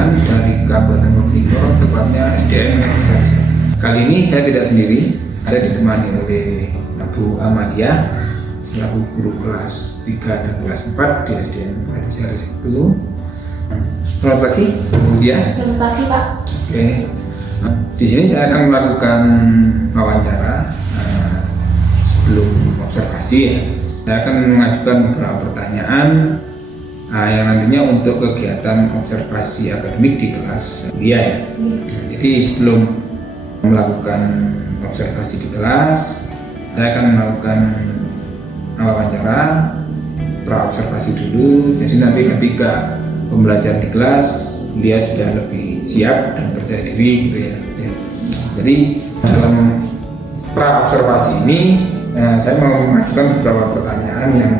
pembelajaran dari Kabupaten Probolinggo, tepatnya SDN Negeri. Kali ini saya tidak sendiri, saya ditemani oleh Bu Amalia selaku guru kelas 3 dan kelas 4 di SDN Negeri 1. Selamat pagi, Bu Dia. Selamat pagi, Pak. Oke. Di sini saya akan melakukan wawancara sebelum observasi ya. Saya akan mengajukan beberapa pertanyaan yang nantinya untuk kegiatan observasi akademik di kelas kuliah ya. Jadi sebelum melakukan observasi di kelas, saya akan melakukan wawancara pra-observasi dulu. Jadi nanti ketika pembelajaran di kelas, dia sudah lebih siap dan percaya diri gitu ya. Jadi dalam pra-observasi ini saya mau mengajukan beberapa pertanyaan yang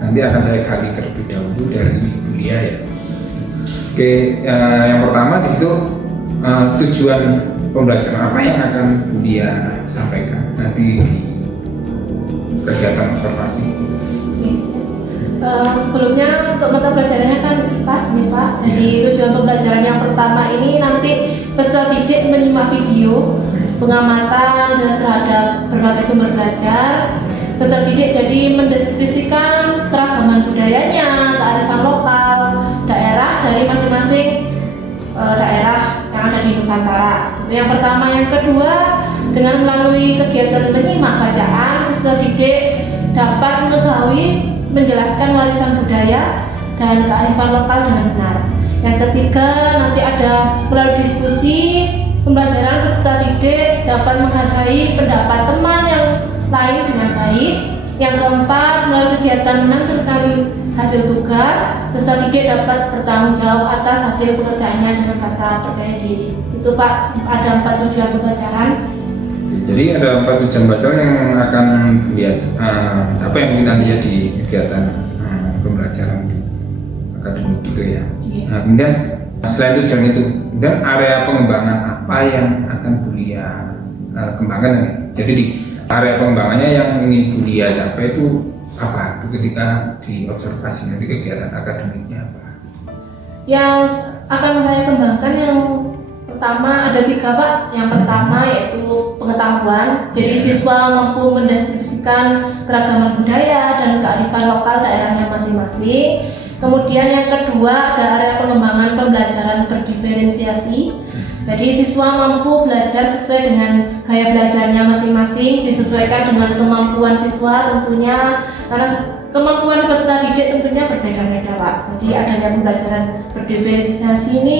nanti akan saya gali terlebih dahulu dari kuliah ya. Oke, yang pertama di situ tujuan pembelajaran apa yang akan Budia sampaikan nanti di kegiatan observasi. Sebelumnya untuk mata pelajarannya kan IPAS nih Pak. Jadi tujuan pembelajaran yang pertama ini nanti peserta didik menyimak video pengamatan dan terhadap berbagai sumber belajar. Peserta didik jadi mendeskripsikan keragaman budayanya, kearifan lokal, daerah dari masing-masing daerah yang ada di Nusantara. Itu yang pertama. Yang kedua, dengan melalui kegiatan menyimak bacaan, peserta didik dapat mengetahui menjelaskan warisan budaya dan kearifan lokal dengan benar. Yang ketiga, nanti ada melalui diskusi pembelajaran peserta didik dapat menghargai pendapat teman yang lain dengan baik. Yang keempat, melalui kegiatan menampilkan hasil tugas, peserta didik dapat bertanggung jawab atas hasil pekerjaannya dengan rasa percaya diri. Itu Pak, ada 4 tujuan pembelajaran. Jadi ada 4 tujuan pembelajaran yang akan dilihat apa yang kita lihat di kegiatan pembelajaran akademik gitu ya. Nah, kemudian selain tujuan itu, kemudian area pengembangan apa yang akan Budia kembangkan nih? Jadi di area pengembangannya yang ingin Budia capai itu apa? Itu ketika di observasi nanti kegiatan akademiknya apa? Yang akan saya kembangkan yang pertama ada 3 Pak. Yang pertama yaitu pengetahuan. Jadi siswa mampu mendeskripsikan keragaman budaya dan kearifan lokal daerahnya masing-masing. Kemudian yang kedua ada area pengembangan pembelajaran berdiferensiasi. Jadi siswa mampu belajar sesuai dengan gaya belajarnya masing-masing, disesuaikan dengan kemampuan siswa tentunya, karena kemampuan peserta didik tentunya berbeda-beda Pak. Jadi adanya pembelajaran berdiferensiasi ini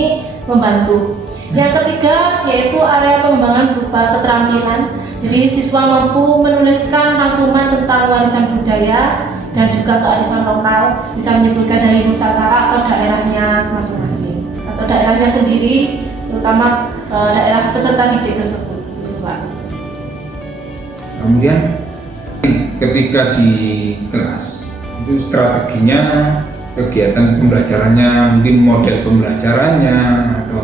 membantu. Yang ketiga yaitu area pengembangan berupa keterampilan. Jadi siswa mampu menuliskan rangkuman tentang warisan budaya dan juga kearifan lokal, bisa menyebutkan dari Nusantara atau daerahnya masing-masing atau daerahnya sendiri, terutama daerah peserta didik tersebut. Kemudian ketika di kelas itu strateginya, kegiatan pembelajarannya, mungkin model pembelajarannya atau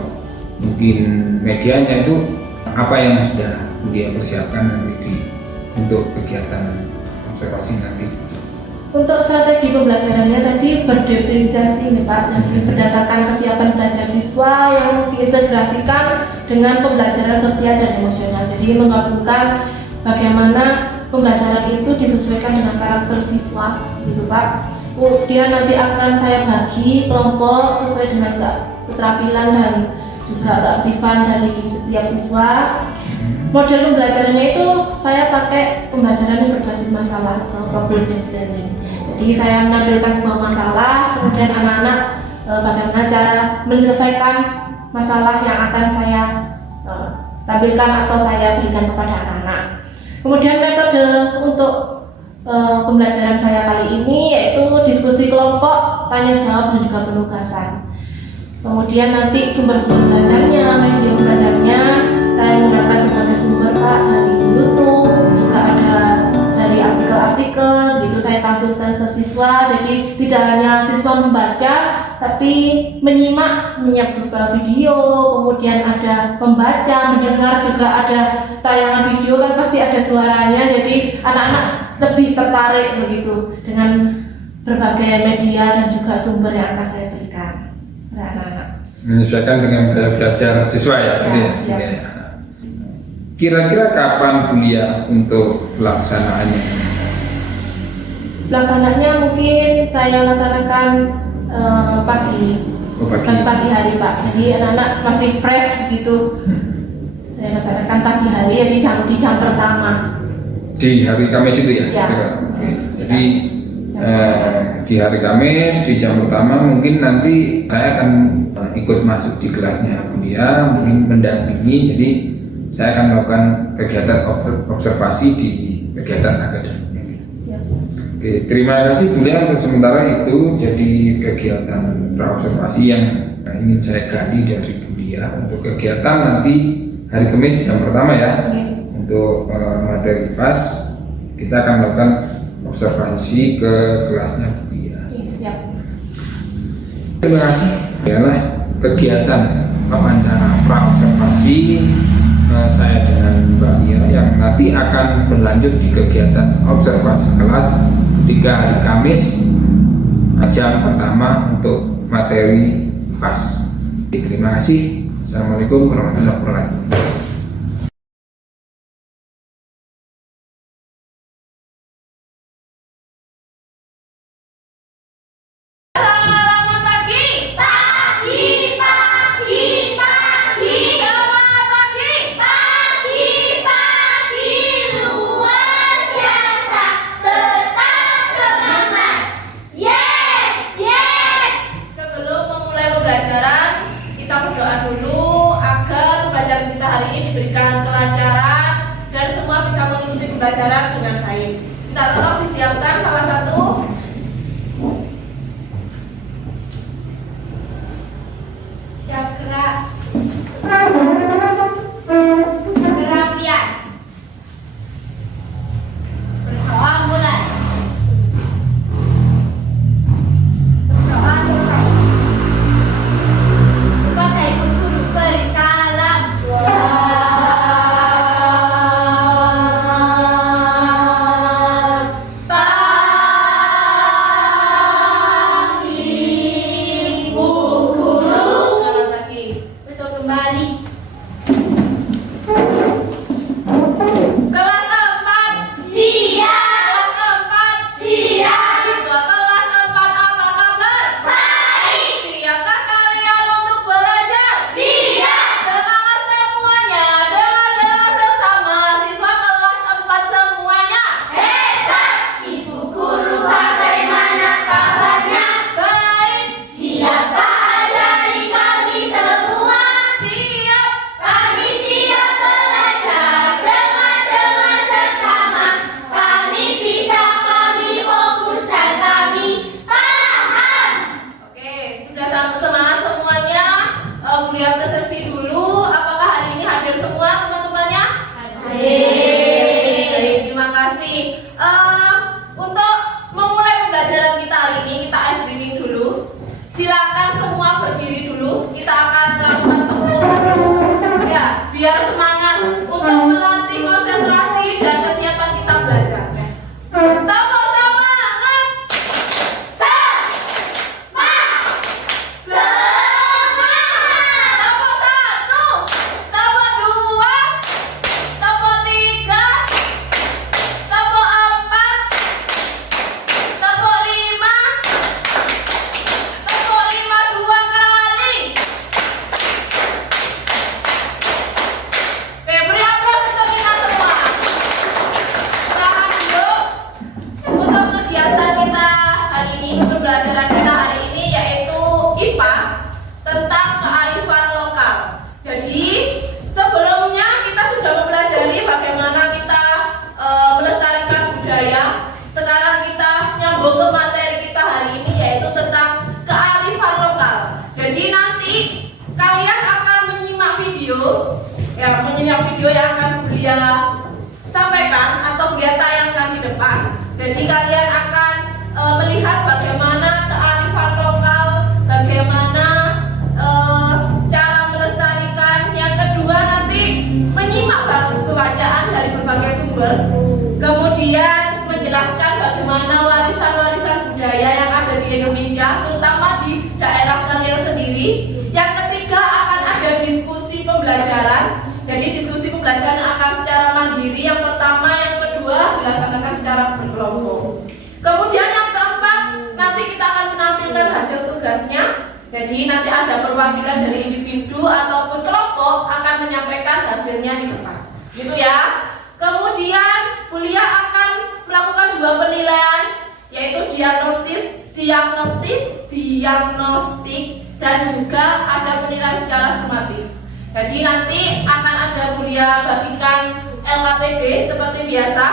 mungkin medianya itu apa yang sudah Budia persiapkan nanti untuk kegiatan observasi nanti? Untuk strategi pembelajarannya tadi berdiferensiasi nih Pak, jadi berdasarkan kesiapan belajar siswa yang diintegrasikan dengan pembelajaran sosial dan emosional. Jadi menggabungkan bagaimana pembelajaran itu disesuaikan dengan karakter siswa, gitu Pak. Kemudian nanti akan saya bagi kelompok sesuai dengan keterampilan dan juga keaktifan dari setiap siswa. Model pembelajarannya itu saya pakai pembelajaran yang berbasis masalah atau problem based learning. Jadi saya menampilkan sebuah masalah, kemudian anak-anak bagaimana cara menyelesaikan masalah yang akan saya tampilkan atau saya berikan kepada anak-anak. Kemudian metode untuk pembelajaran saya kali ini yaitu diskusi kelompok, tanya jawab dan juga penugasan. Kemudian nanti sumber-sumber belajarnya, media belajarnya saya menggunakan berbagai sumber Pak, dari YouTube, juga ada dari artikel-artikel gitu saya tampilkan ke siswa. Jadi tidak hanya siswa membaca tapi menyimak berupa video, kemudian ada membaca, mendengar juga ada tayangan video kan pasti ada suaranya. Jadi anak-anak lebih tertarik begitu dengan berbagai media dan juga sumber yang akan saya berikan kepada anak-anak. menyesuaikan dengan gaya belajar siswa ya, gitu ya. siap. Ya. Kira-kira kapan kuliah untuk pelaksanaannya? Pelaksananya mungkin saya laksanakan pagi. Oh, pagi. Kan pagi hari Pak, jadi anak-anak masih fresh gitu. Saya laksanakan pagi hari ya di jam pertama. Di hari Kamis itu ya? Ya. Oke. Jadi di hari Kamis di jam pertama mungkin nanti saya akan ikut masuk di kelasnya Bulia, mungkin mendampingi. Jadi saya akan melakukan kegiatan observasi di kegiatan akademik. Siap. Oke, terima kasih Bulia untuk sementara itu jadi kegiatan praobservasi yang ingin saya gali dari Bulia untuk kegiatan nanti hari Kamis jam pertama ya. Oke. Untuk materi PAS kita akan melakukan observasi ke kelasnya Bulia. Oke, siap. Terima kasih. Adalah kegiatan wawancara praobservasi saya dengan Mbak Lia yang nanti akan berlanjut di kegiatan observasi kelas ketika hari Kamis jam pertama untuk materi PAS. Terima kasih. Assalamualaikum warahmatullahi wabarakatuh. Pembelajaran dengan baik. Kita tolong disiapkan salah satu cakra kerapian. Berdoa mulai. Berdoa selesai. Kepada ibu guru beri salam. Untuk memulai pembelajaran kita hari ini, kita ice breathing dulu. Silakan semua berdiri dulu. Kita akan melakukan tepuk ya, biar semangat untuk melatih konsentrasi dan kesiapan kita belajar. Tepuk semangat. Tepuk satu, tepuk dua, tepuk tiga, tepuk empat, tepuk lima dua kali. Oke, beri aplaus untuk kita semua. Tahan dulu. Untuk kegiatan kita hari ini, pembelajaran kita hari ini yaitu IPAS tentang kearifan lokal. Jadi sebelumnya kita sudah mempelajari bagaimana kita melestarikan budaya. Sekarang kita nyambung ke materi kita hari ini yaitu tentang kearifan lokal. Jadi nanti kalian akan menyimak video yang akan Bulia sampaikan atau Bulia tayangkan di depan. Jadi kalian akan melihat bagaimana kearifan lokal, bagaimana cara melestarikan. Yang kedua nanti menyimak bacaan dari berbagai sumber, kemudian menjelaskan bagaimana warisan-warisan budaya yang ada di Indonesia, terutama di daerah kalian sendiri. Yang ketiga pembelajaran. Jadi diskusi pembelajaran akan secara mandiri yang pertama, yang kedua dilaksanakan secara berkelompok. Kemudian yang keempat, nanti kita akan menampilkan hasil tugasnya. Jadi nanti ada perwakilan dari individu ataupun kelompok akan menyampaikan hasilnya di depan. Gitu ya. Kemudian kuliah akan melakukan 2 penilaian, yaitu diagnostik dan juga ada penilaian secara sumatif. Jadi nanti akan ada kuliah bagikan LKPD seperti biasa.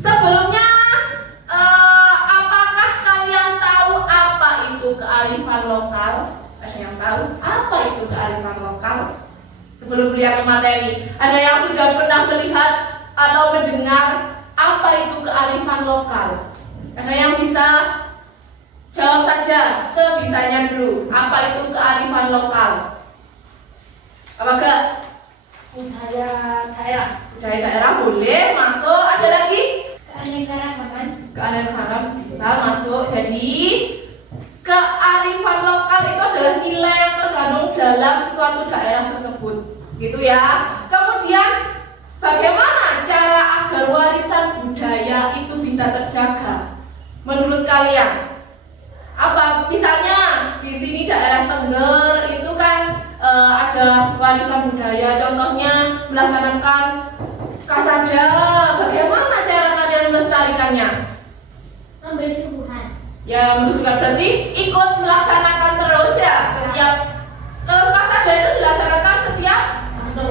Sebelumnya, apakah kalian tahu apa itu kearifan lokal? Ada yang tahu apa itu kearifan lokal? Sebelum kuliah ke materi, ada yang sudah pernah melihat atau mendengar apa itu kearifan lokal? Ada yang bisa jawab saja sebisanya dulu. Apa itu kearifan lokal? Apa enggak? Budaya daerah. Budaya daerah boleh masuk. Ada lagi? Keanekaragaman. Keanekaragaman bisa masuk. Jadi kearifan lokal itu adalah nilai yang terkandung dalam suatu daerah tersebut. Gitu ya. Kemudian bagaimana cara agar warisan budaya itu bisa terjaga? Menurut kalian? Apa? Misalnya di sini daerah Tengger itu kan ada warisan budaya, contohnya melaksanakan kasada. Bagaimana cara kalian melestarikannya? Memberi suguhan. Ya, menunjukkan berarti ikut melaksanakan terus ya. Setiap kasada itu dilaksanakan setiap 1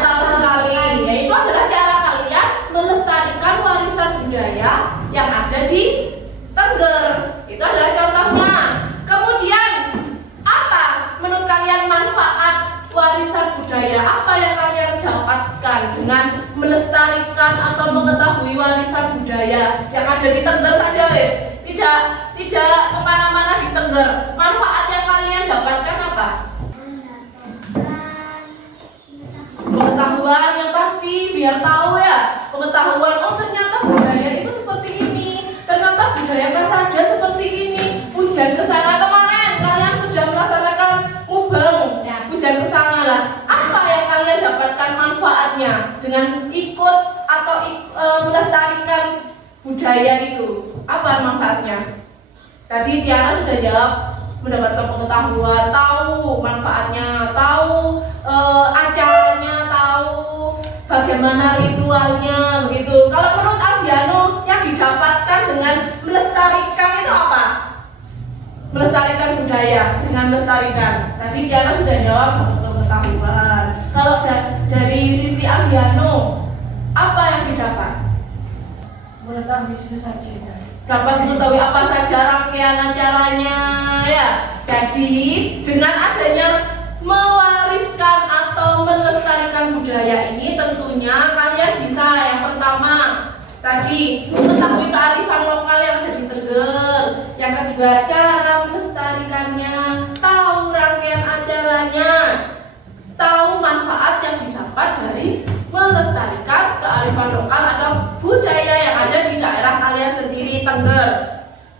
tahun sekali. Ya, itu adalah cara kalian melestarikan warisan budaya yang ada di Tengger. Itu adalah contohnya. Kemudian apa menurut kalian manfaat warisan budaya? Apa yang kalian dapatkan dengan melestarikan atau mengetahui warisan budaya yang ada di Tengger saja, wes? Tidak kemana-mana di Tengger. Manfaat yang kalian dapatkan apa? Pengetahuan yang pasti, biar tahu ya. Pengetahuan, oh ternyata budaya itu seperti ini. Ternyata budaya kasada seperti ini. Pujian kesana kemarin kalian sudah melaksanakan mubeng, ya, pujian kesana lah. Apa yang kalian dapatkan manfaatnya dengan ikut atau melestarikan budaya itu? Apa manfaatnya? Tadi Tiana sudah jawab, mendapatkan pengetahuan, tahu manfaatnya, tahu acaranya, tahu bagaimana ritualnya, begitu. Kalau menurut Aldiano yang didapatkan dengan melestarikan itu apa? Melestarikan budaya dengan melestarikan. Tadi Tiana sudah jawab pengetahuan. Kalau dari sisi Aldiano, apa yang didapat? Mengetahui saja. Dapat mengetahui apa saja rangkaian acaranya ya. Jadi dengan adanya mewariskan atau melestarikan budaya ini, tentunya kalian bisa yang pertama tadi mengetahui kearifan lokal yang ada di Tengger, yang kedua cara melestarikannya, tahu rangkaian acaranya, tahu manfaat yang didapat dari melestarikan kearifan lokal atau budaya yang ada di daerah kalian sendiri, Tengger.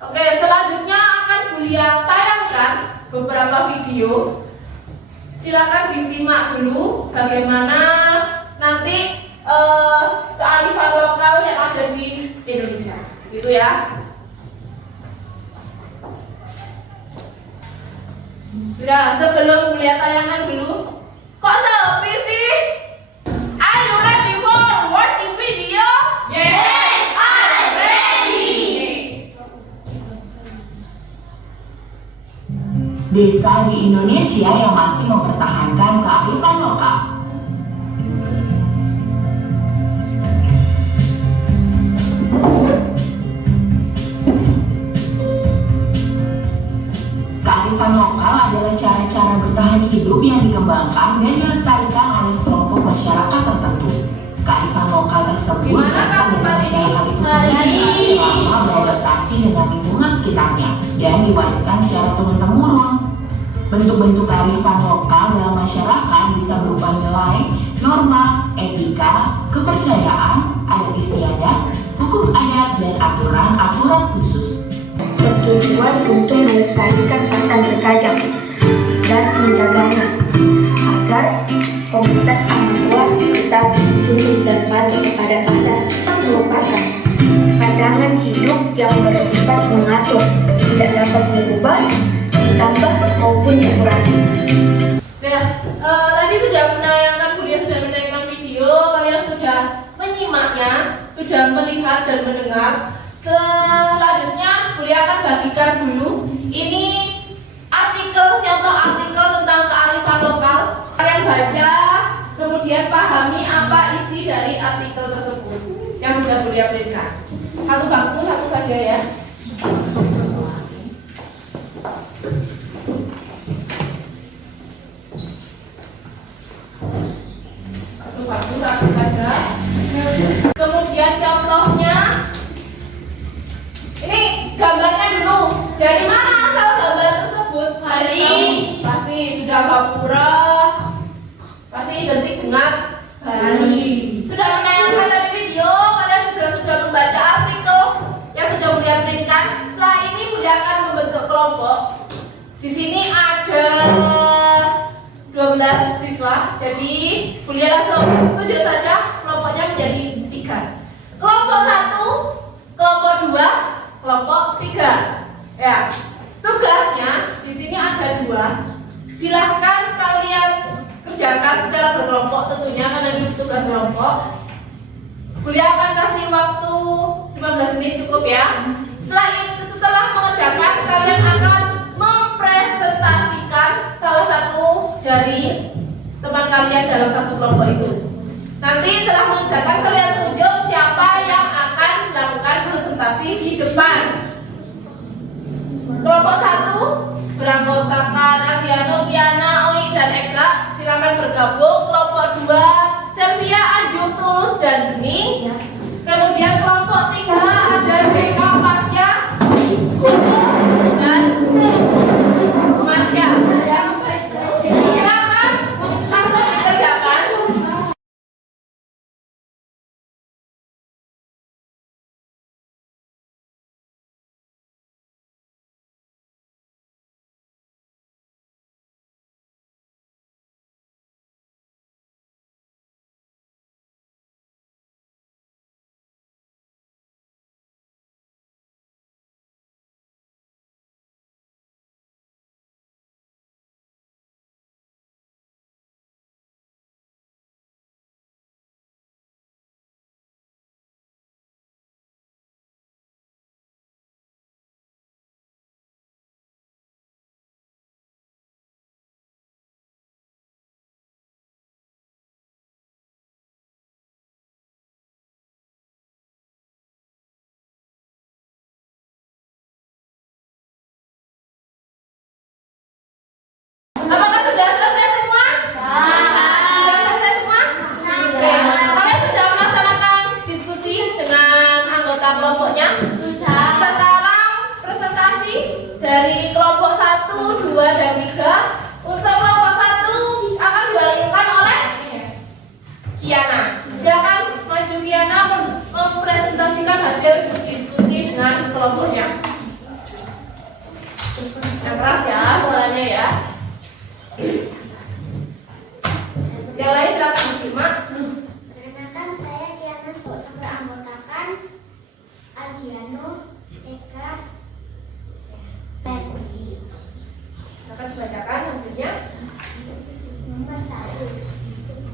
Oke, selanjutnya akan Bulia tayangkan beberapa video. Silakan disimak dulu bagaimana nanti kearifan lokal yang ada di Indonesia, gitu ya. Sudah, sebelum melihat tayangan dulu, kok sepi sih? Are you ready for watching video? Yes, I'm ready. Desa di Indonesia yang masih mempertahankan kearifan lokal. Kearifan lokal adalah cara-cara bertahan hidup yang dikembangkan dan dilestarikan oleh sekelompok masyarakat tertentu. Kearifan lokal tersebut berasal dari masyarakat itu sendiri selama beradaptasi dengan lingkungan sekitarnya dan diwariskan secara turun-temurun. Bentuk-bentuk kearifan lokal dalam masyarakat bisa berupa nilai, norma, etika, kepercayaan, adat istiadat, hukum adat, dan aturan-aturan khusus. Bertujuan untuk melestarikan pasar berkajang dan menjaganya agar agar komunitas mahasiswa tetap tunduk dan patuh kepada pasal tak merupakan pandangan hidup yang bersifat mengatur, tidak dapat mengubah, ditambah maupun dikurangi. Nah, tadi sudah menayangkan, Bulia sudah menayangkan video, kalian sudah menyimaknya, sudah melihat dan mendengar. Selanjutnya, Bulia akan bagikan dulu. Ini artikel, contoh artikel tentang kearifan lokal. Kalian baca, kemudian pahami apa isi dari artikel tersebut yang sudah Bulia berikan. Satu bangku, satu saja ya. Satu bangku, satu saja. Kemudian contohnya, ini gambarnya dulu. Dari mana asal gambar tersebut? Pasti sudah Gapura, pasti identik dengan Bali. Sudah menayangkan dari video, kalian juga sudah membaca artikel yang sudah Bulia berikan. Setelah ini Bulia akan membentuk kelompok. Di sini ada 12 siswa, jadi Bulia langsung tunjuk saja kelompoknya menjadi 3. Kelompok 1, kelompok 2, kelompok 3. Ya, tugasnya di sini ada 2. Silahkan kalian kerjakan secara berkelompok tentunya karena ini tugas kelompok. Bulia akan kasih waktu 15 menit cukup ya. Setelah mengerjakan, kalian akan mempresentasikan salah satu dari teman kalian dalam satu kelompok itu. Nanti setelah mengerjakan, kalian tunjuk siapa yang akan melakukan presentasi di depan. Kelompok 1 beranggotakan Ardiano, Piana, Oi, dan Ega. Silakan bergabung. Kelompok 2 Selvia, Anjung, Tulus, dan Bening. Kemudian kelompok 3 ada Deka, Pasya, dan Marsha. Silakan langsung dikerjakan. Apakah sudah selesai semua? Sudah selesai semua? Oke. Kalian sudah melaksanakan diskusi dengan anggota kelompoknya? Sudah. Sekarang presentasi dari kelompok 1, 2, dan 3. Untuk kelompok 1 akan dilakukan oleh Kiana. Silakan maju Kiana mempresentasikan hasil diskusi dengan kelompoknya. Yang keras ya suaranya ya. Yang lain silakan disimak. Perkenalkan, saya Kiana, beranggotakan Ardiano, Eka, saya sendiri. Akan dibacakan hasilnya. Nomor 1.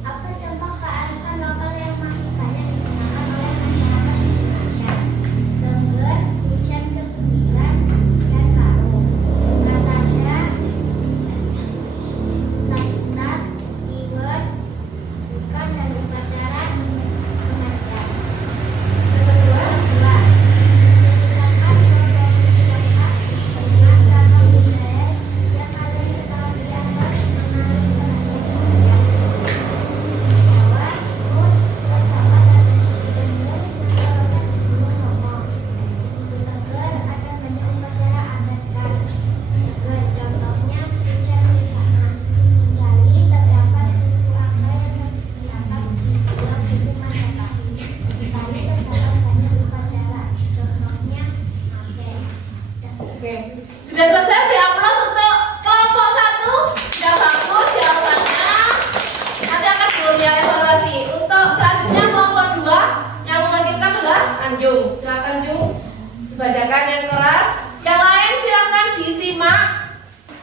Apa contoh kearifan lokal yang masih banyak digunakan oleh masyarakat Indonesia? Lengger, hujan ke-9, dan karung. Kasada, tas, iwet, bukan, dan upacara pengajian. Kedua,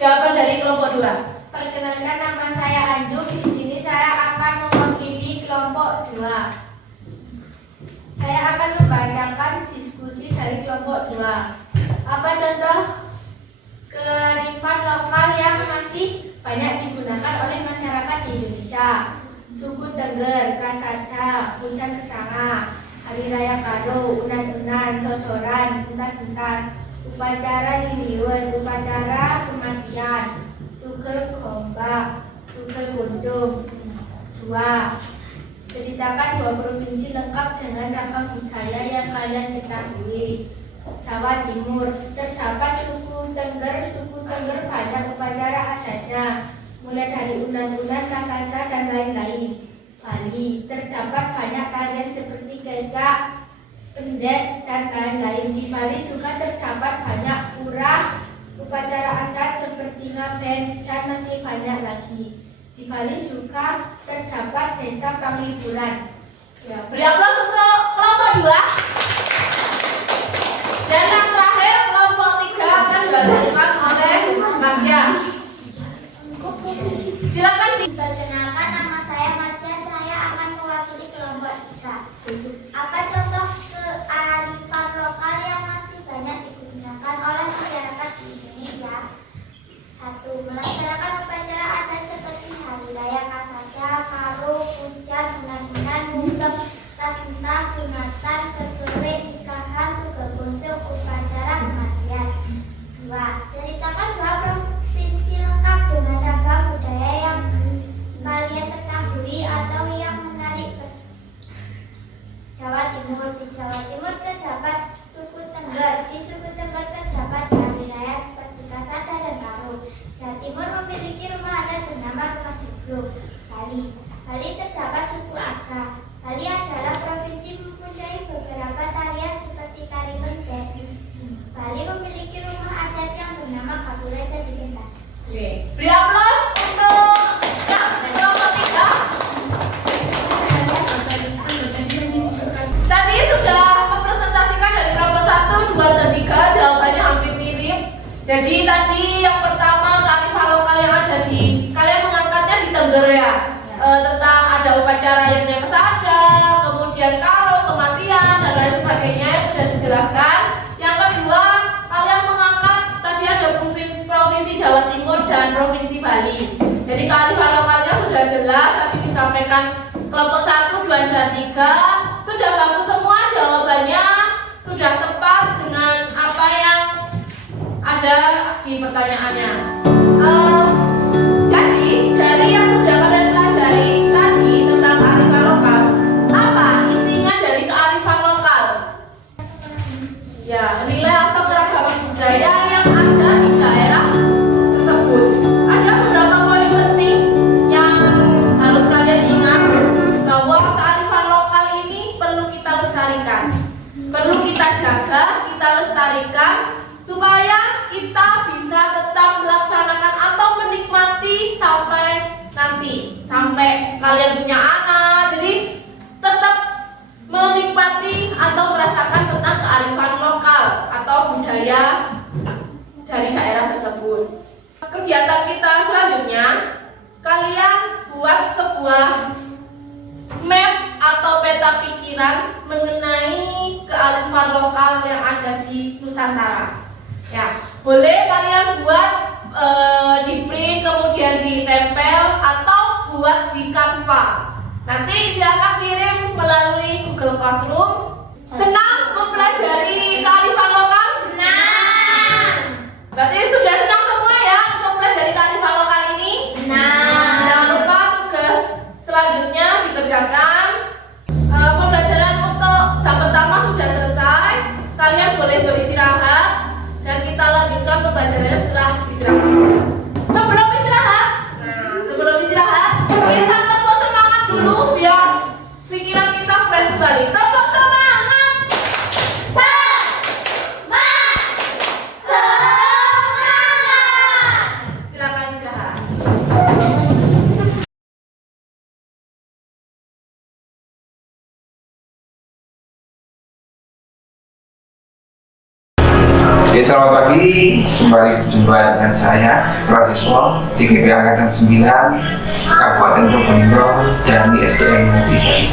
Jawaban dari kelompok 2. Perkenalkan, nama saya Anduk. Di sini saya akan mewakili kelompok 2. Saya akan membacakan diskusi dari kelompok 2. Apa contoh kearifan lokal yang masih banyak digunakan oleh masyarakat di Indonesia? Suku Tengger, Kasada, Puncak Kesanga, Hari Raya Karo, Unan-unan, Sodoran, Entas-entas, upacara liliun, upacara kematian, tugel gombak, tugel kunjung. 2. Ceritakan 2 provinsi lengkap dengan ragam budaya yang kalian ketahui. Jawa Timur, terdapat suku Tengger banyak upacara adatnya, mulai dari unan-unan, kasada, dan lain-lain. Bali, terdapat banyak tarian seperti kecak, pendet, dan lain-lain. Di Bali juga terdapat banyak pura, upacara adat seperti ngaben, dan masih banyak lagi. Di Bali juga terdapat desa panglipuran. Ya, beri aplaus untuk kelompok 2. Dan yang terakhir kelompok 3 akan dibacakan oleh Masya. Silakan di. Perkenalkan, nama saya Marsha. Saya akan mewakili kelompok 3. Apa contoh kearifan lokal yang masih banyak digunakan oleh masyarakat di Indonesia? 1. Melaksanakan upacara adat seperti Hari Raya Kasada, Karo, Pujan, Unan-unan, Mungkem, Tas-entas, sunatan, kekere, nikahan, tugel kunjung, upacara kematian. 2. Ceritakan 2 provinsi lengkap dengan ragam budaya yang kalian ketahui atau yang menarik. Jawa Timur. Di Jawa Timur terdapat suku Tengger. Di suku Tengger terdapat hari raya seperti Kasada dan Karo. Jawa Timur memiliki rumah adat bernama Rumah Jugruk. Bali terdapat suku Aga. Bali adalah provinsi mempunyai beberapa tarian seperti tari pendet. Bali memiliki rumah adat yang bernama Kapure dan Dikentan. Beri aplaus untuk kelompok 3. Tadi sudah mempresentasikan dari kelompok 1, 2, dan 3. Jawabannya hampir mirip. Jadi tadi yang pertama kearifan lokal yang ada di, kalian mengangkatnya di Tengger ya. Tentang ada upacara yang kesada, kemudian karo, kematian, dan lain sebagainya yang sudah dijelaskan. Yang kedua, kalian mengangkat tadi ada provinsi Jawa Timur dan provinsi Bali. Jadi kearifan lokalnya sudah jelas tadi disampaikan kelompok 1, 2, dan 3. Sudah bagus semua jawabannya, sudah tepat dengan apa yang ada di pertanyaannya. Jadi dari yang sudah kalian pelajari tadi tentang kearifan lokal, apa intinya dari kearifan lokal? Ya, nilai atau keragaman budaya yang ada di daerah tersebut. Ada beberapa poin penting yang harus kalian ingat, bahwa kearifan lokal ini perlu kita lestarikan, perlu kita jaga, kita lestarikan, supaya kita bisa tetap melaksanakan atau menikmati sampai nanti, sampai kalian punya anak. Jadi tetap menikmati atau merasakan tentang kearifan lokal atau budaya dari daerah tersebut. Kegiatan kita selanjutnya, kalian buat sebuah map atau peta pikiran mengenai kearifan lokal yang ada di Nusantara. Ya, boleh kalian buat di print kemudian ditempel atau buat di Canva. Nanti silakan kirim melalui Google Classroom. Senang mempelajari kearifan lokal? Senang. Berarti sudah senang semua ya untuk mempelajari kearifan lokal ini? Senang. Jangan lupa tugas selanjutnya dikerjakan. Pembelajaran untuk jam pertama sudah selesai. Kalian boleh beristirahat dan kita lanjutkan pembelajarannya setelah istirahat. Sebelum istirahat, kita tepuk semangat dulu biar pikiran kita fresh kembali. Tepuk semangat. Semangat. Silakan istirahat. Ya, selamat pagi, kembali berjumpa dengan saya, mahasiswa GKP Angkatan 9, Kabupaten Probolinggo, dari SDM Multiscience.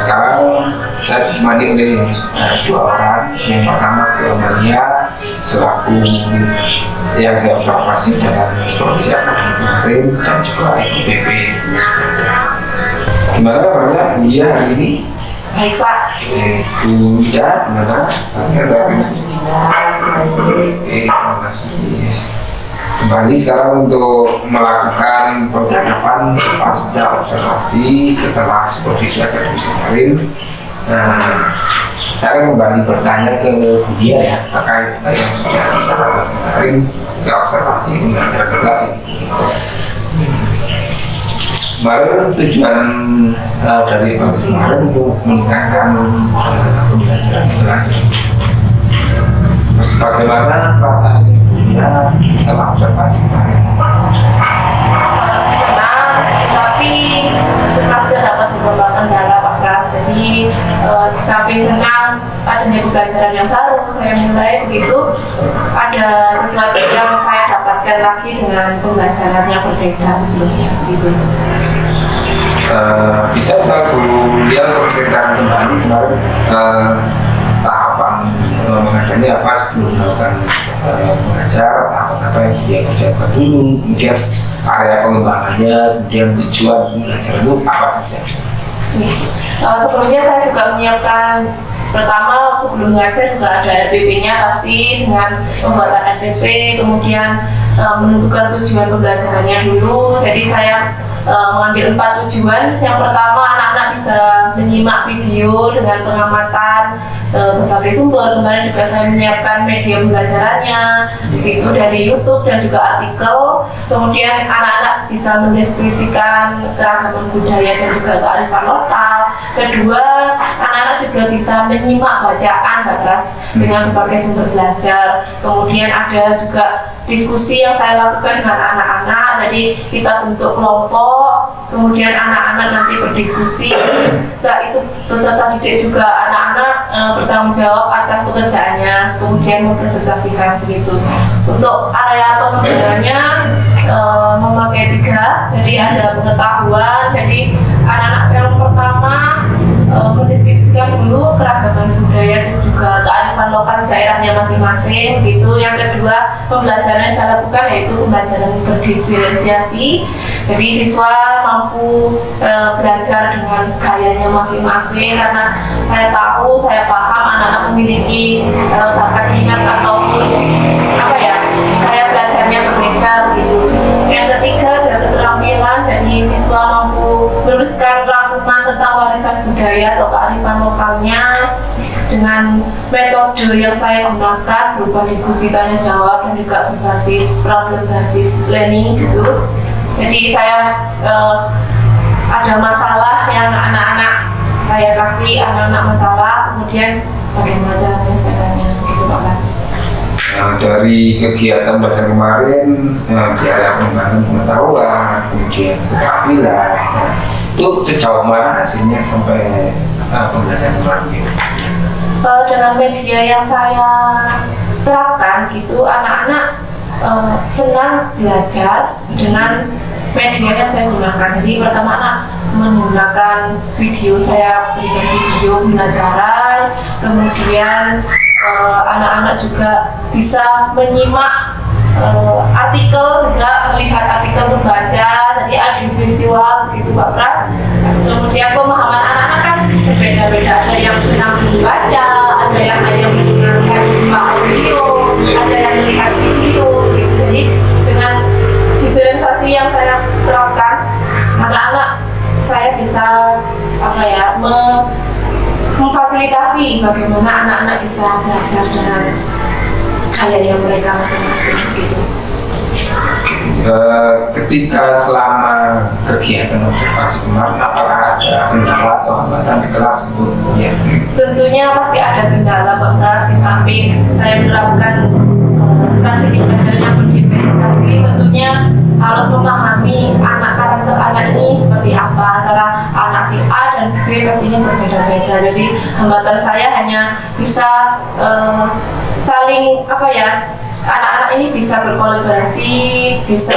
Sekarang saya ditemani oleh dua orang. Yang pertama Bu Amalia, selaku yang saya observasi dalam proses akademik kemarin, dan juga Ibu PP. Gimana kabarnya Buya hari ini? Baik Pak. Bu Ida, gimana? Kembali sekarang untuk melakukan percakapan pasca observasi setelah supervisi akademik kemarin. Saya akan kembali bertanya ke Budia ya terkait yang sudah kita lakukan kemarin ke observasi mengajar kelas. Kemarin tujuan dari kemarin untuk meningkatkan pembelajaran kelas. Bagaimana perasaan Budia setelah observasi kemarin? Senang, tapi masih dapat beberapa kendala Pak Pras. Jadi samping senang adanya pembelajaran yang baru, saya mulai begitu ada sesuatu yang saya dapatkan lagi dengan pembelajaran yang berbeda sebelumnya gitu. Bisa Bu Lia untuk ceritakan kembali kemarin tahapan mengajarnya apa sebelum melakukan mengajar, tahapan apa yang dia kerjakan dulu, kemudian area pengembangannya, kemudian tujuan mengajar itu apa saja? Sebelumnya saya juga menyiapkan, pertama sebelum mengajar juga ada RPP-nya pasti dengan pembuatan RPP, kemudian menentukan tujuan pembelajarannya dulu. Jadi saya mengambil 4 tujuan. Yang pertama, anak-anak bisa menyimak video dengan pengamatan berbagai sumber. Kemarin juga saya menyiapkan media pembelajarannya, itu dari YouTube dan juga artikel. Kemudian anak-anak bisa mendeskripsikan keragaman budaya dan juga kearifan lokal. Kedua, anak-anak juga bisa menyimak bacaan batas dengan berbagai sumber belajar. Kemudian ada juga diskusi yang saya lakukan dengan anak-anak. Jadi kita bentuk kelompok, kemudian anak-anak nanti berdiskusi. Setelah itu peserta didik juga anak-anak bertanggung jawab atas pekerjaannya, kemudian mempresentasikan begitu. Untuk area pengembangannya memakai 3, jadi ada pengetahuan. Jadi anak-anak yang pertama mendeskripsikan dulu keragaman budaya dan juga kearifan lokal daerahnya masing-masing gitu. Yang kedua, pembelajaran yang saya lakukan yaitu pembelajaran berdiferensiasi. Jadi siswa mampu belajar dengan gayanya masing-masing, karena saya tahu, saya paham anak-anak memiliki bakat minat ataupun gaya belajarnya berbeda gitu. Yang ketiga, ada keterampilan, jadi siswa mampu menuliskan rangkuman tentang warisan budaya atau kearifan lokalnya dengan metode yang saya gunakan berupa diskusi tanya jawab dan juga berbasis problem basis learning gitu. Jadi saya ada masalah yang anak-anak saya kasih anak-anak masalah, kemudian bagaimana cara menyelesaikannya gitu Pak Mas. Dari kegiatan belajar kemarin di area pengembangan pengetahuan, kemudian keterampilan, itu sejauh mana hasilnya sampai pembelajaran kemarin? Dengan media yang saya terapkan gitu, anak-anak senang belajar dengan media yang saya gunakan. Jadi pertama anak menggunakan video, saya berikan video pembelajaran, kemudian anak-anak juga bisa menyimak artikel, juga melihat artikel, membaca, jadi audiovisual gitu Pak Pras. Kemudian pemahaman anak-anak kan berbeda-beda, ada yang senang membaca, ada yang hanya menggunakan audio, ada yang melihat video gitu. Jadi dengan diferensiasi yang saya terapkan, anak-anak saya bisa memfasilitasi bagaimana anak-anak bisa belajar dengan gayanya mereka masing-masing gitu. Ketika selama kegiatan observasi kemarin, apakah ada kendala atau hambatan di kelas sebelumnya? Tentunya pasti ada kendala Pak Pras. Di samping saya menerapkan strategi belajar yang berdiferensiasi, tentunya harus memahami karakter anak ini seperti apa, antara anak si A dan verifikasinya berbeda-beda. Jadi hambatan saya hanya bisa saling anak-anak ini bisa berkolaborasi, bisa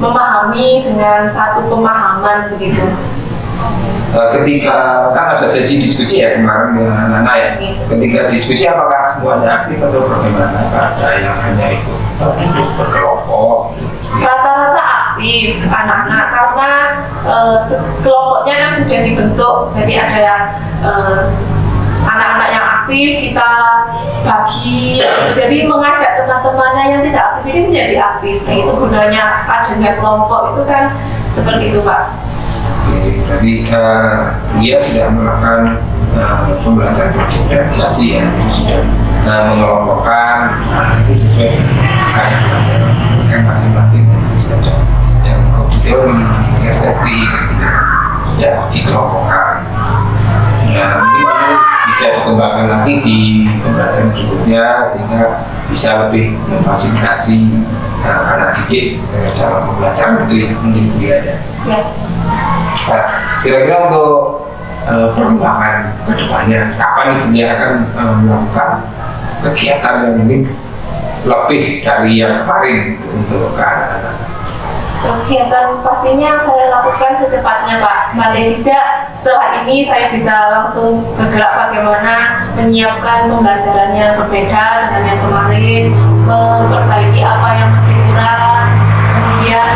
memahami dengan satu pemahaman begitu. Ketika kan ada sesi diskusi ya kemarin dengan anak-anak ya. Ketika diskusi apakah semuanya aktif atau bagaimana? Ada yang hanya ikut berkelompok? Rata-rata aktif anak-anak karena kelompoknya kan sudah dibentuk, jadi ada anak-anak yang aktif kita bagi, jadi mengajak teman-temannya yang tidak aktif ini menjadi aktif. Nah, itu gunanya adanya kelompok itu kan seperti itu, Pak. Jadi dia sudah melakukan pembelajaran diferensiasi ya, sudah mengelompokkan itu sesuai dengan pelajaran yang masing-masing. Yang auditori, yang estetik, sudah dikelompokkan. Nah, ini bisa dikembangkan lagi di pembelajaran berikutnya sehingga bisa lebih memfasilitasi anak didik dalam pembelajaran itu yang mungkin kuliahnya. Ya. Nah, kira-kira untuk perkembangan kedepannya, kapan ibu akan melakukan kegiatan yang mungkin lebih dari yang kemarin untuk anak-anak? Kegiatan pastinya saya lakukan secepatnya, Pak. Paling tidak setelah ini saya bisa langsung bergerak bagaimana menyiapkan pembelajaran yang berbeda dengan yang kemarin, memperbaiki apa yang masih kurang, kemudian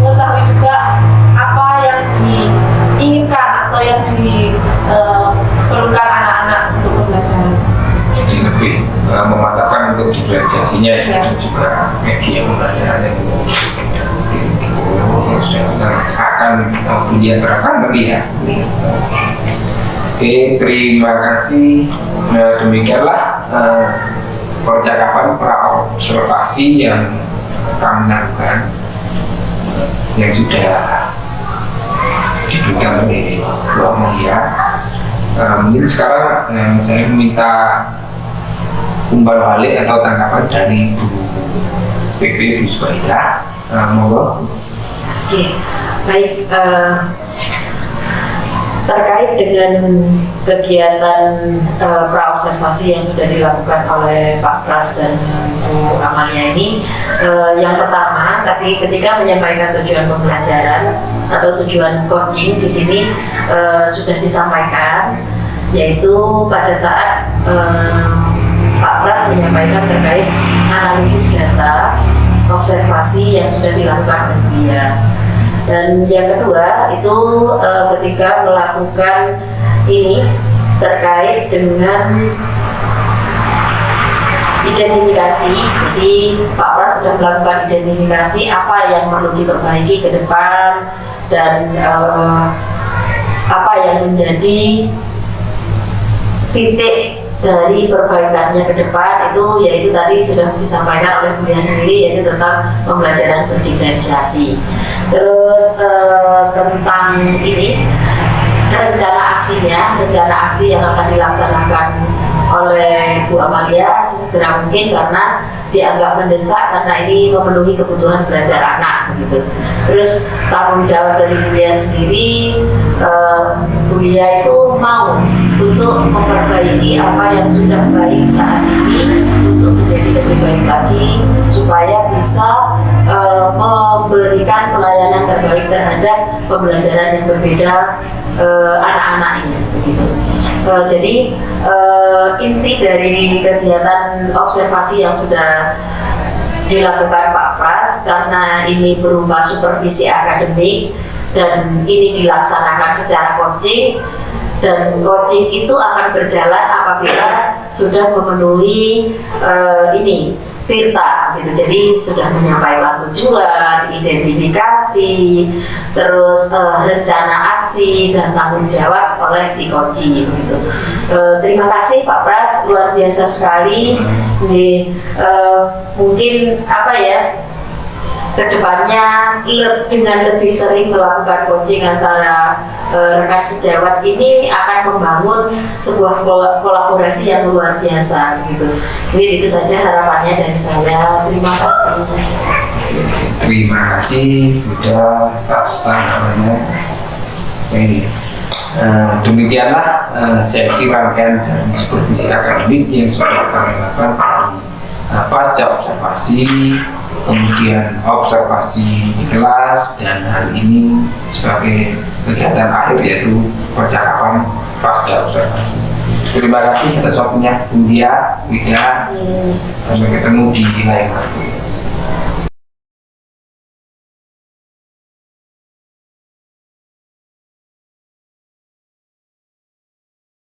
mengetahui juga apa yang diinginkan atau yang diperlukan anak-anak untuk pembelajaran. Jadi lebih memantapkan untuk diferensiasinya dan juga media pembelajaran yang akan kemudian terapkan nanti ya. Oke, terima kasih. Demikianlah percakapan pra-observasi yang kami lakukan yang sudah diberikan oleh Bu Amalia. Mungkin sekarang saya meminta umpan balik atau tanggapan dari Bu PP Bu Suhaila. Monggo. Oke, baik. Terkait dengan kegiatan pra-observasi yang sudah dilakukan oleh Pak Pras dan Bu Amalia ini, yang pertama, tadi ketika menyampaikan tujuan pembelajaran atau tujuan coaching di sini sudah disampaikan, yaitu pada saat Pak Pras menyampaikan terkait analisis data observasi yang sudah dilakukan oleh dia. Dan yang kedua itu ketika melakukan ini terkait dengan identifikasi, jadi Pak Pras sudah melakukan identifikasi apa yang perlu diperbaiki ke depan dan apa yang menjadi titik dari perbaikannya ke depan itu, yaitu tadi sudah disampaikan oleh beliau sendiri, yaitu tentang pembelajaran berdiferensiasi. Terus tentang ini rencana aksi yang akan dilaksanakan oleh Bu Amalia sesegera mungkin karena dianggap mendesak karena ini memenuhi kebutuhan belajar anak begitu. Terus tanggung jawab dari beliau sendiri, beliau itu mau untuk memperbaiki apa yang sudah baik saat ini untuk menjadi lebih baik lagi supaya bisa memberikan pelayanan terbaik terhadap pembelajaran yang berbeda anak-anak ini begitu. Jadi inti dari kegiatan observasi yang sudah dilakukan Pak Pras karena ini berupa supervisi akademik dan ini dilaksanakan secara coaching, dan coaching itu akan berjalan apabila sudah memenuhi ini tirta gitu. Jadi sudah menyampaikan tujuan, identifikasi, terus rencana aksi dan tanggung jawab oleh si coaching gitu. Terima kasih Pak Pras, luar biasa sekali. Mungkin apa ya, kedepannya dengan lebih sering melakukan coaching antara rekan sejawat ini akan membangun sebuah kolaborasi yang luar biasa gitu. Jadi itu saja harapannya dari saya. Terima kasih. Terima kasih sudah atas tanggapannya. Ini Demikianlah sesi rangkaian dari supervisi akademik yang sudah kami lakukan pasca observasi, kemudian observasi di kelas, dan hari ini sebagai kegiatan akhir yaitu percakapan pasca observasi. Terima kasih atas waktunya, Bunda, Wida. Sampai ketemu di lain waktu.